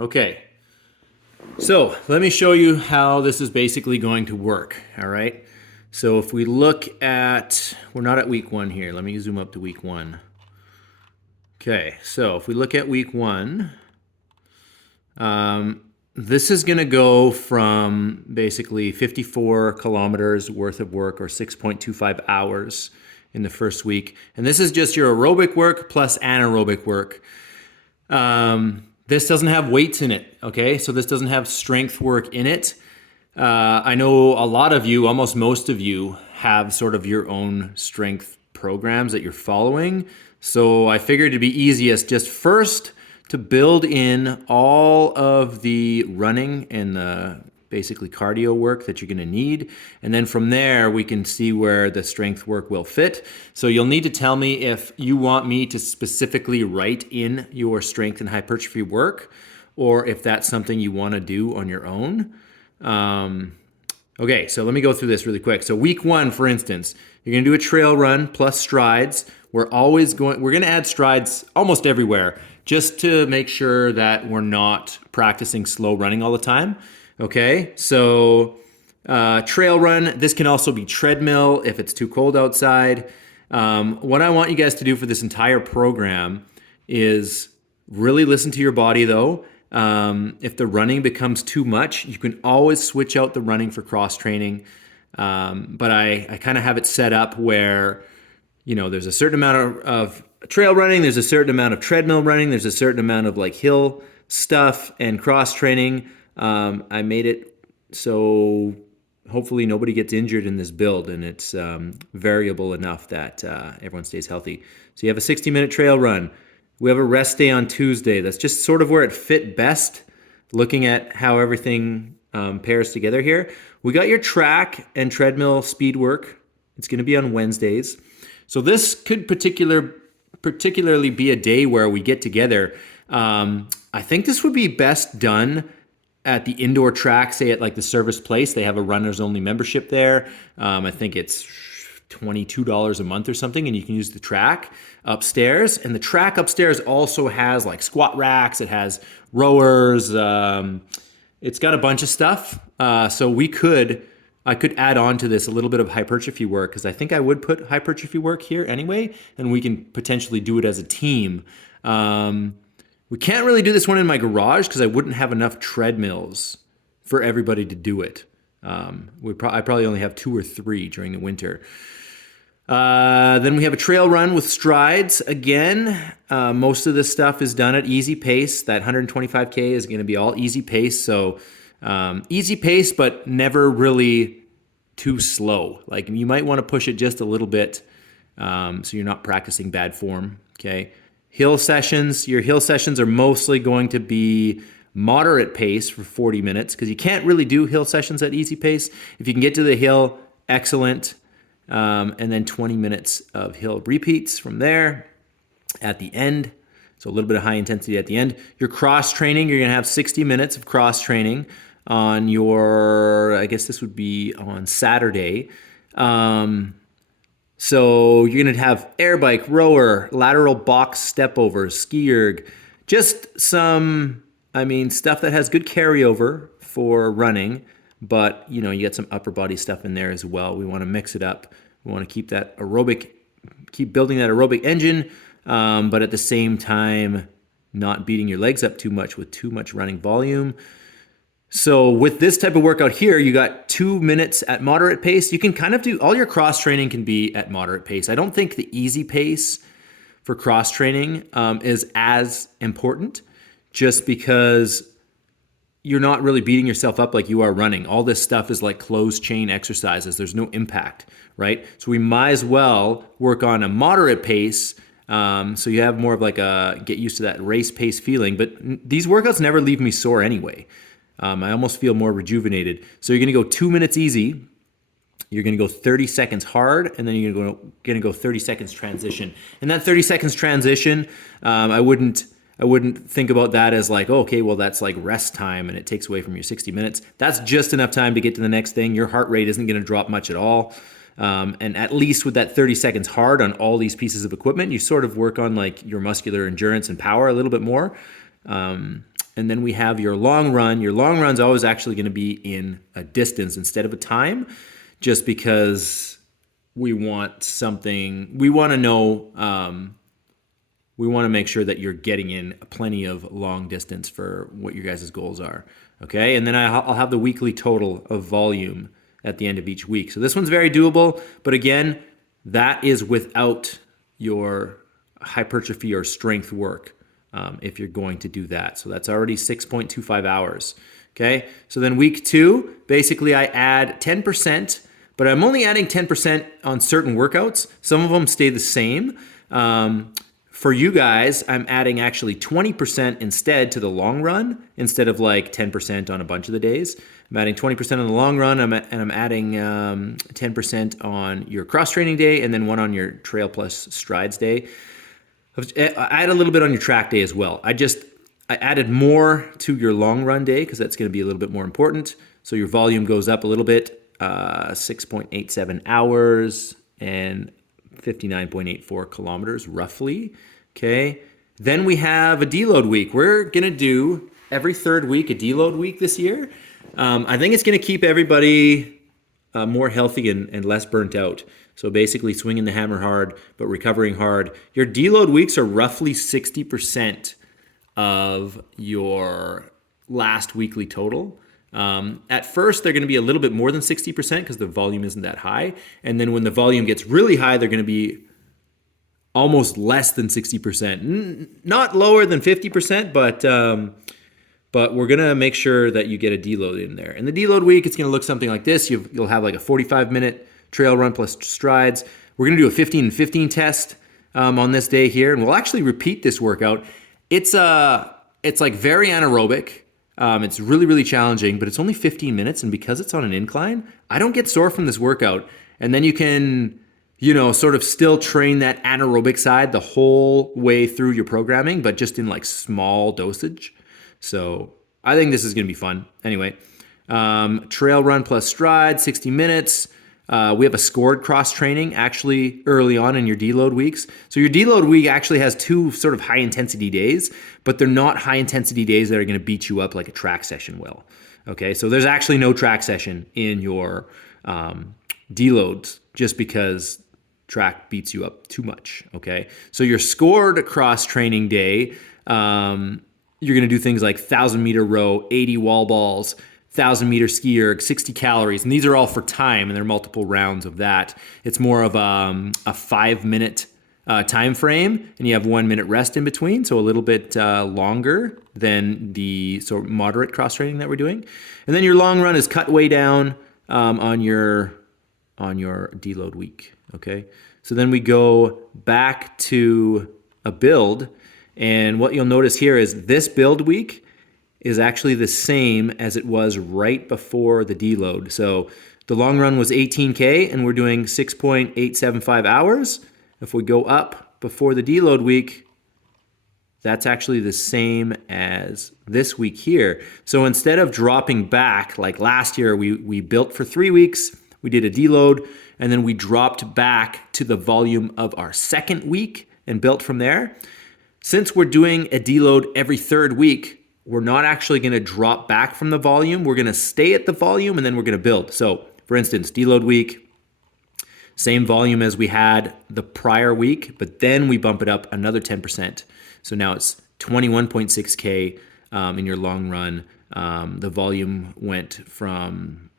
Okay, so let me show you how this is basically going to work, all right? So if we look at, we're not at week one here. Let me zoom up to week one. Okay, so if we look at week one, this is gonna go from basically 54 kilometers worth of work or 6.25 hours in the first week. And this is just your aerobic work plus anaerobic work. This doesn't have weights in it, okay? So this doesn't have strength work in it. I know a lot of you, almost most of you, have sort of your own strength programs that you're following. So I figured it'd be easiest just first to build in all of the running and the basically cardio work that you're gonna need. And then from there, we can see where the strength work will fit. So you'll need to tell me if you want me to specifically write in your strength and hypertrophy work, or if that's something you wanna do on your own. Okay, so let me go through this really quick. So week one, for instance, you're gonna do a trail run plus strides. We're gonna add strides almost everywhere just to make sure that we're not practicing slow running all the time. Okay, so trail run, this can also be treadmill if it's too cold outside. What I want you guys to do for this entire program is really listen to your body though. If the running becomes too much, you can always switch out the running for cross training. But I kind of have it set up where, you know, there's a certain amount of trail running, there's a certain amount of treadmill running, there's a certain amount of like hill stuff and cross training. I made it so hopefully nobody gets injured in this build, and it's variable enough that everyone stays healthy. So you have a 60-minute trail run. We have a rest day on Tuesday. That's just sort of where it fit best, looking at how everything pairs together here. We got your track and treadmill speed work. It's going to be on Wednesdays. So this could particularly be a day where we get together. I think this would be best done at the indoor track, say at like the Service Place. They have a runners only membership there. I think it's $22 a month or something, and you can use the track upstairs. And the track upstairs also has like squat racks. It has rowers. It's got a bunch of stuff. So I could add on to this a little bit of hypertrophy work, because I think I would put hypertrophy work here anyway, and we can potentially do it as a team. We can't really do this one in my garage because I wouldn't have enough treadmills for everybody to do it. I probably only have 2 or 3 during the winter. Then we have a trail run with strides. Again, most of this stuff is done at easy pace. That 125K is going to be all easy pace. So easy pace, but never really too slow. Like you might want to push it just a little bit so you're not practicing bad form. Okay. Hill sessions. Your hill sessions are mostly going to be moderate pace for 40 minutes because you can't really do hill sessions at easy pace. If you can get to the hill, excellent. And then 20 minutes of hill repeats from there at the end. So a little bit of high intensity at the end. Your cross training, you're going to have 60 minutes of cross training on your, I guess this would be on Saturday. So you're going to have air bike, rower, lateral box step overs, ski erg, just some, stuff that has good carryover for running, but you get some upper body stuff in there as well. We want to mix it up. We want to keep building that aerobic engine, but at the same time, not beating your legs up too much with too much running volume. So with this type of workout here, you got 2 minutes at moderate pace. You can kind of do all your cross training can be at moderate pace. I don't think the easy pace for cross training is as important, just because you're not really beating yourself up like you are running. All this stuff is like closed chain exercises. There's no impact, right? So we might as well work on a moderate pace. So you have more of like get used to that race pace feeling. But these workouts never leave me sore anyway. I almost feel more rejuvenated. So you're going to go 2 minutes easy. You're going to go 30 seconds hard, and then you're going to go 30 seconds transition. And that 30 seconds transition, I wouldn't think about that as like, oh, okay, well, that's like rest time and it takes away from your 60 minutes. That's just enough time to get to the next thing. Your heart rate isn't going to drop much at all. And at least with that 30 seconds hard on all these pieces of equipment, you sort of work on like your muscular endurance and power a little bit more. And And then we have your long run. Your long run's always actually going to be in a distance instead of a time, just because we want something, we want to know, we want to make sure that you're getting in plenty of long distance for what your guys' goals are. Okay. And then I'll have the weekly total of volume at the end of each week. So this one's very doable, but again, that is without your hypertrophy or strength work, if you're going to do that. So that's already 6.25 hours. Okay. So then week 2, basically I add 10%, but I'm only adding 10% on certain workouts. Some of them stay the same. For you guys, I'm adding actually 20% instead to the long run instead of like 10% on a bunch of the days. I'm adding 20% on the long run, and I'm adding 10% on your cross training day, and then one on your trail plus strides day. I add a little bit on your track day as well. I added more to your long run day because that's going to be a little bit more important. So your volume goes up a little bit, 6.87 hours and 59.84 kilometers roughly. Okay. Then we have a deload week. We're going to do every third week a deload week this year. I think it's going to keep everybody more healthy and less burnt out. So basically swinging the hammer hard, but recovering hard. Your deload weeks are roughly 60% of your last weekly total. At first, they're going to be a little bit more than 60% because the volume isn't that high. And then when the volume gets really high, they're going to be almost less than 60%. Not lower than 50%, but we're going to make sure that you get a deload in there. And the deload week, it's going to look something like this. You'll have like a 45-minute trail run plus strides. We're going to do a 15 and 15 test on this day here, and we'll actually repeat this workout. It's like very anaerobic. It's really, really challenging, but it's only 15 minutes. And because it's on an incline, I don't get sore from this workout. And then you can, sort of still train that anaerobic side the whole way through your programming, but just in like small dosage. So I think this is going to be fun. Anyway, trail run plus stride, 60 minutes. We have a scored cross training actually early on in your deload weeks. So your deload week actually has 2 sort of high intensity days, but they're not high intensity days that are going to beat you up like a track session will. Okay, so there's actually no track session in your deloads just because track beats you up too much. Okay, so your scored cross training day, you're going to do things like 1,000-meter row, 80 wall balls, 1,000-meter ski erg, 60 calories, and these are all for time, and there are multiple rounds of that. It's more of a 5-minute time frame, and you have 1 minute rest in between, so a little bit longer than the sort of moderate cross training that we're doing. And then your long run is cut way down on your deload week. Okay, so then we go back to a build, and what you'll notice here is this build week is actually the same as it was right before the deload. So the long run was 18K and we're doing 6.875 hours. If we go up before the deload week, that's actually the same as this week here. So instead of dropping back, like last year, we built for 3 weeks, we did a deload, and then we dropped back to the volume of our second week and built from there. Since we're doing a deload every third week, we're not actually going to drop back from the volume. We're going to stay at the volume and then we're going to build. So for instance, deload week, same volume as we had the prior week, but then we bump it up another 10%. So now it's 21.6K in your long run. The volume went from,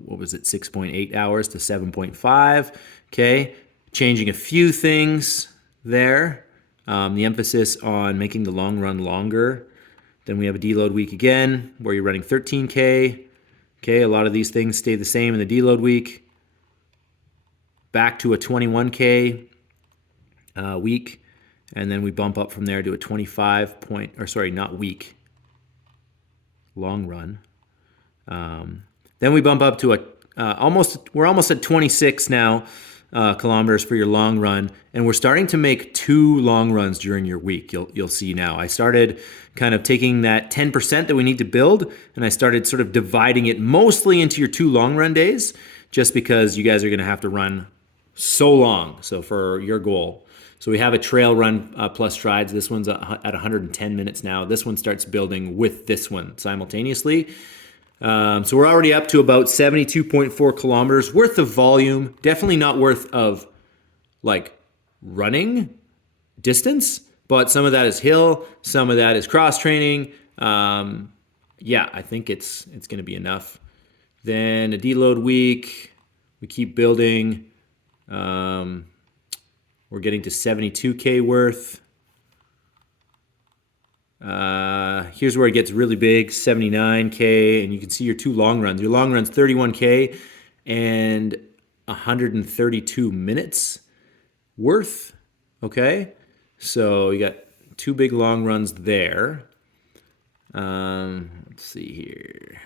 6.8 hours to 7.5. Okay, changing a few things there. The emphasis on making the long run longer. Then we have a deload week again where you're running 13K. Okay, a lot of these things stay the same in the deload week. Back to a 21K week, and then we bump up from there to a 25 long run. Then we bump up to we're almost at 26 now kilometers for your long run, and we're starting to make 2 long runs during your week. You'll see now. I started kind of taking that 10% that we need to build, and I started sort of dividing it mostly into your 2 long run days, just because you guys are going to have to run so long. So for your goal. So we have a trail run plus strides. This one's at 110 minutes now. This one starts building with this one simultaneously. So we're already up to about 72.4 kilometers worth of volume. Definitely not worth of like running distance, but some of that is hill, some of that is cross training. Yeah, I think it's going to be enough. Then a deload week, we keep building. We're getting to 72K worth. Here's where it gets really big, 79K, and you can see your two long runs. Your long run's 31K and 132 minutes worth, okay? So you got two big long runs there. Let's see here.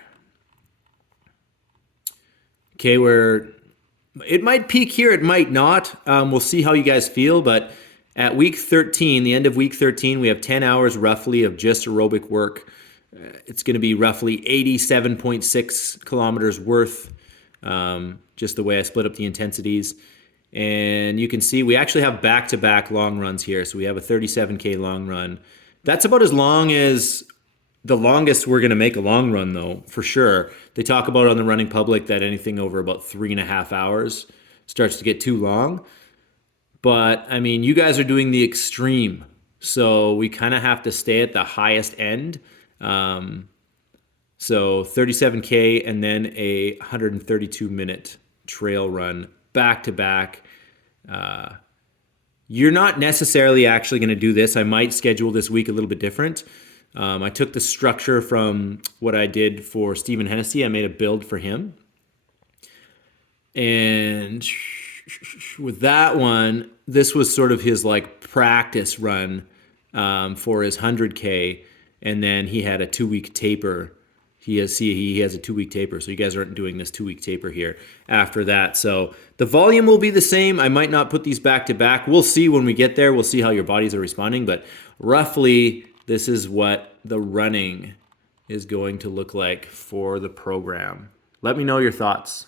Okay, it might peak here, it might not. We'll see how you guys feel, but at week 13, the end of week 13, we have 10 hours roughly of just aerobic work. It's going to be roughly 87.6 kilometers worth, just the way I split up the intensities. And you can see we actually have back-to-back long runs here. So we have a 37K long run. That's about as long as the longest we're going to make a long run, though, for sure. They talk about on the Running Public that anything over about 3.5 hours starts to get too long. But, I mean, you guys are doing the extreme. So we kind of have to stay at the highest end. So 37K and then a 132-minute trail run back-to-back. You're not necessarily actually going to do this. I might schedule this week a little bit different. I took the structure from what I did for Stephen Hennessy. I made a build for him. And with that one, this was sort of his like practice run for his 100K. And then he had a 2-week taper. He has a 2-week taper. So you guys aren't doing this 2-week taper here after that. So the volume will be the same. I might not put these back to back. We'll see when we get there. We'll see how your bodies are responding. But roughly, this is what the running is going to look like for the program. Let me know your thoughts.